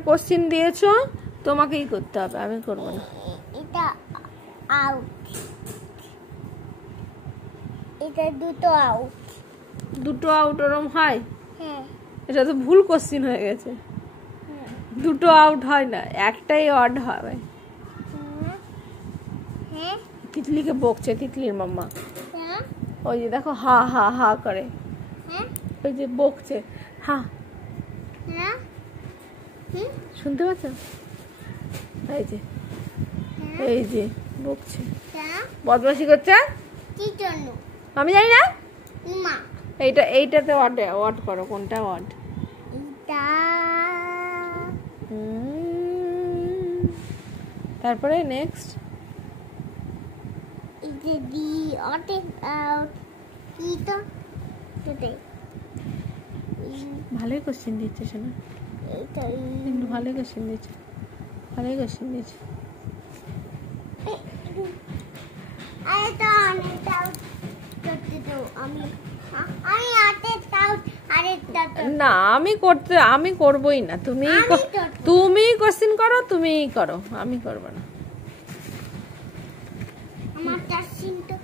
Question দিয়েছো, তোমাকেই করতে হবে, আমি করব না। এটা আউট, এটা দুটো আউট। দুটো আউট ওরম হয়? হ্যাঁ, এটা তো ভুল কোশ্চেন হয়ে গেছে। দুটো আউট হয় না, একটাই অড হবে। হ্যাঁ, তিতলিকে বকছে তিতলির মাম্মা। হ্যাঁ, ওই যে দেখো হা হা হা করে, হ্যাঁ, ওই যে বকছে হা, হ্যাঁ, শুনতে পাচ্ছ? এই যে হ্যাঁ, এই যে বকছে, হ্যাঁ। বদমাশি করছে। কি জন্য? আমি জানি না। মা, এইটাতে অড অড করো, কোনটা অড? এটা তারপরে নেক্সট এটা দি অটে আউট। কি তো এটাই। ভালোই কোশ্চেন দিচ্ছে শোনা, এটাই কিন্তু ভালোই কোশ্চেন দিচ্ছে, ভালোই কোশ্চেন দিচ্ছে। আরে তো অনেক আউট করতে তো আমি আটে আউট। আরেকটা তো না, আমি করবই না। তুমি কোশ্চেন করো, তুমিই করো, আমি করব না। আমার টাচিং তো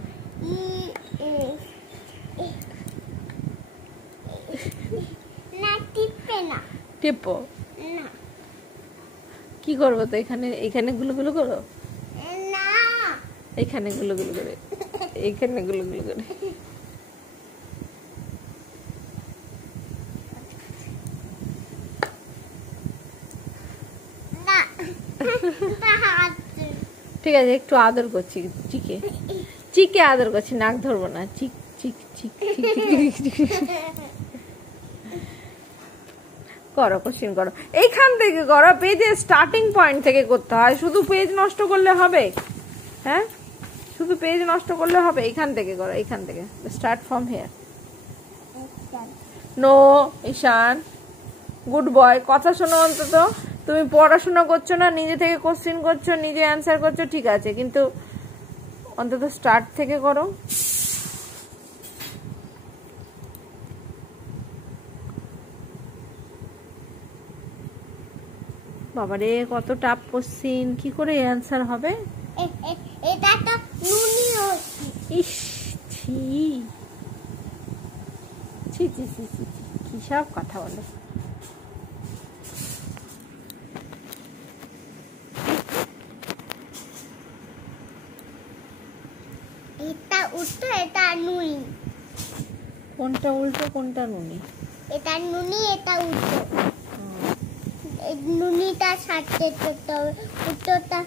না টিপে না। টিপো না কি করবো তো? এখানে গুলো করো, না এখানে গুলো করে, এখানে গুলো করে। না ঠিক আছে, একটু আদর করছি, চিকে আদর করছি, নাক ধরবো না। চিক চিক চিক চিক করো, কোশ্চেন করো, এইখান থেকে করো। পেজের স্টার্টিং পয়েন্ট থেকে করতে হয়, শুধু পেজ নষ্ট করলে হবে? হ্যাঁ, শুধু পেজ নষ্ট করলে হবে? এইখান থেকে করো, এইখান থেকে start from here. No Ishan, good boy, কথা শোনো অন্তত। তুমি পড়াশোনা করছো না, নিজে থেকে কোশ্চেন করছো, নিজে অ্যান্সার করছো, ঠিক আছে, কিন্তু অন্তত স্টার্ট থেকে করো। বাবারে কত টাফ কোশ্চেন, কি করে অ্যান্সার হবে? এটা তো নুনি ইস, ছি ছি ছি ছি ছি, কি সব কথা বলে। এটা উল্টো, এটা নুনি। কোনটা উল্টো কোনটা নুনি? এটা নুনি, এটা উল্টো। নুনিটা সাথে করতে হবে, উল্টোটা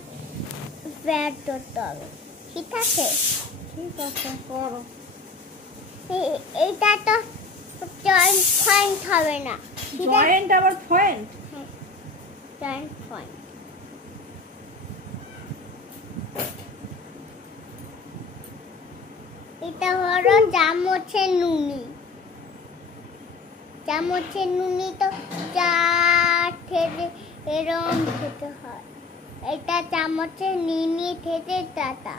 ব্যাট করতে হবে, ঠিক আছে? ঠিক আছে, করো। এইটা তো জয়েন্ট পয়েন্ট হবে না। জয়েন্ট আবার পয়েন্ট? Joint point. এটা হলো চামচের নুনি। চামচের নুনি তো এরম খেতে হয়। এটা চামচের নুনি খেতে টাটা,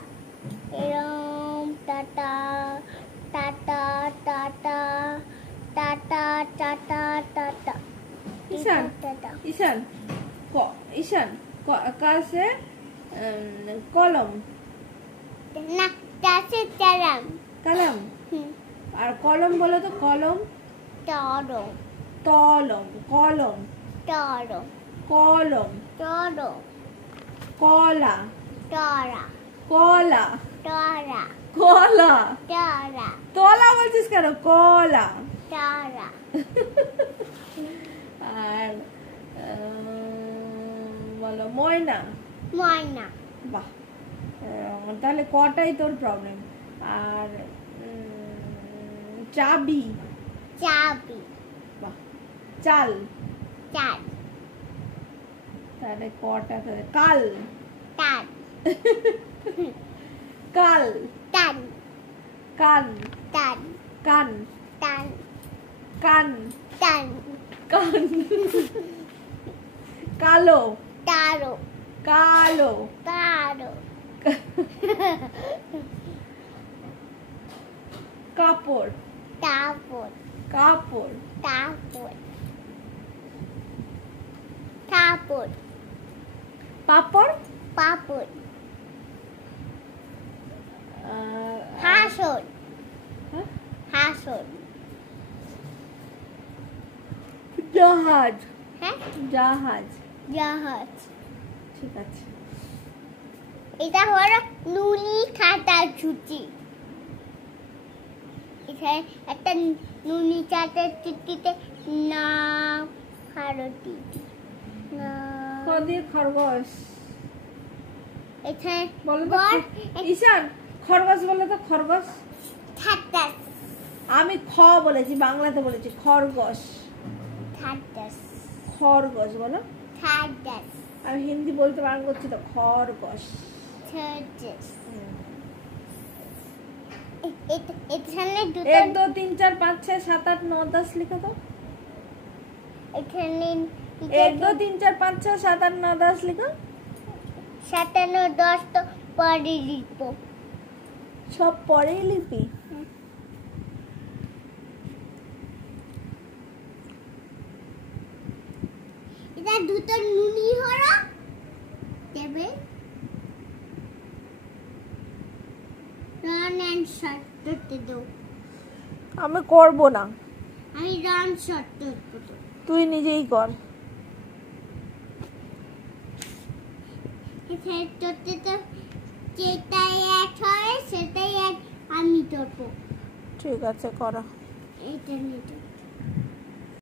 এরম টাটা টাটা টাটা টাটা টাটা টাটা। ঈশান, ঈশান, ঈশান কাছে কলম না, কাছে চালাম কালাম, আর কলম বলো তো, কলম। টরম তলম, কলম, টরম কলম, টরম কলা, টরা কলা, টরা কলা, টরা তলা বলছিস কেন? কলা। টরা। আর বলো ময়না। ময়না। বাহ, তাহলে কটাই তোর প্রবলেম। আর চাবি। চাবি। বাহ, চাল। চাল। তাহলে কটা? তাহলে কাল। টান। কাল। টান। কান। টান। কান। টান। কান। টান। কান। কালো। তারো। কালো। তারো। কাপড়। তাপড়। কাপড়। তাপড়। তাপড়। পাপড় পাপড় পাপড় হাসন হ্যাঁ? হাসন জাহাজ হ্যাঁ জাহাজ জাহাজ ঠিক আছে। এটা হলো নুনি খাতা ছুটি এখানে একটা নুনি খাতা ছুটিতে নাম ভারতী ক দিয়ে খরগোশ এখানে বলো তো। ঈশান খরগোশ বলে তো, খরগোশ। খাতা আমি খ বলেছি, বাংলাতে বলেছি খরগোশ। খাতা খরগোশ বলো। খাতা আমি হিন্দি বলতে বারণ করছি তো, খরগোশ। এখানে দুটো 1 2 3 4 5 6 7 8 9 10 লিখো তো। এখানে 1 2 3 4 5 6 7 8 9 10 লিখো। 7 9 10 তো পরে লিখবো সব পরেই লিখবি। এটা দুটো নুনি হলো দেবে রান এন্ড শট করতে দাও আমি করব না, আমি রান শট করব তুই নিজেই কর। এখানে করতে তো যেটাই এক হয় সেটাই এক আমি করবো ঠিক আছে, করো। এটা নিতে